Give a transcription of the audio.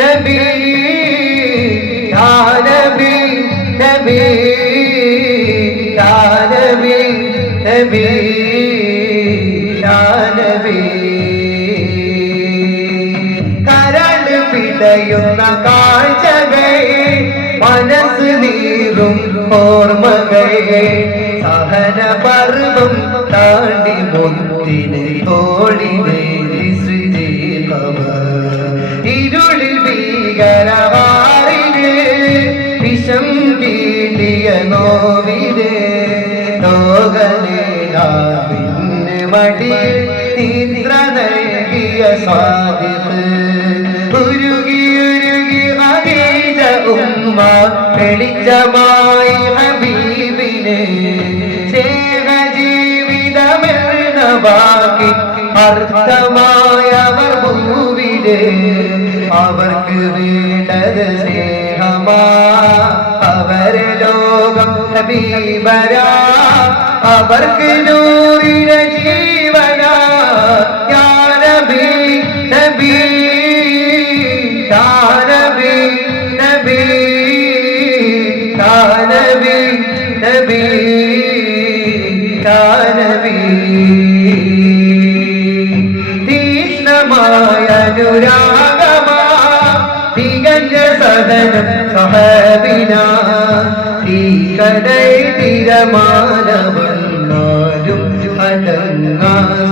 നബി യാ നബി നബി യാ നബി നബി യാ നബി കരൾ പിടയുന്ന കാഴ്ചകൾ മനസ്സ് നീറും ഓർമ്മകൾ സഹന പർവം താണ്ടി മുത്തിനെ തോളിനെ ഇരുളിൽ ഭീകരവാറിന് വിഷം തീണ്ടിയ നോവിന് ലോകനേതാവിന് മടിയിൽ നിദ്ര നൽകിയ സാദിഖ് ഉരുകി ഉരുകി ഖദീജ ഉമ്മ വെളിച്ചമായി ഹബീബിനെ സേവ ജീവിതമെന്ന ബാക്കി അർത്ഥമായവർ ഭൂവിലെ അവർക്ക് വേണ്ടത് സ്നേഹമാ അവരെ ലോകം ഹബീബരാ അവർക്ക് നൂറിന ജീവനാ യാ നബി നബി യാ നബി നബി യാ നബി നബി യാ നബി അനുരാഗമാ തികഞ്ഞ സദനം സഹബിന ഈ കടൽ തിരമാലവ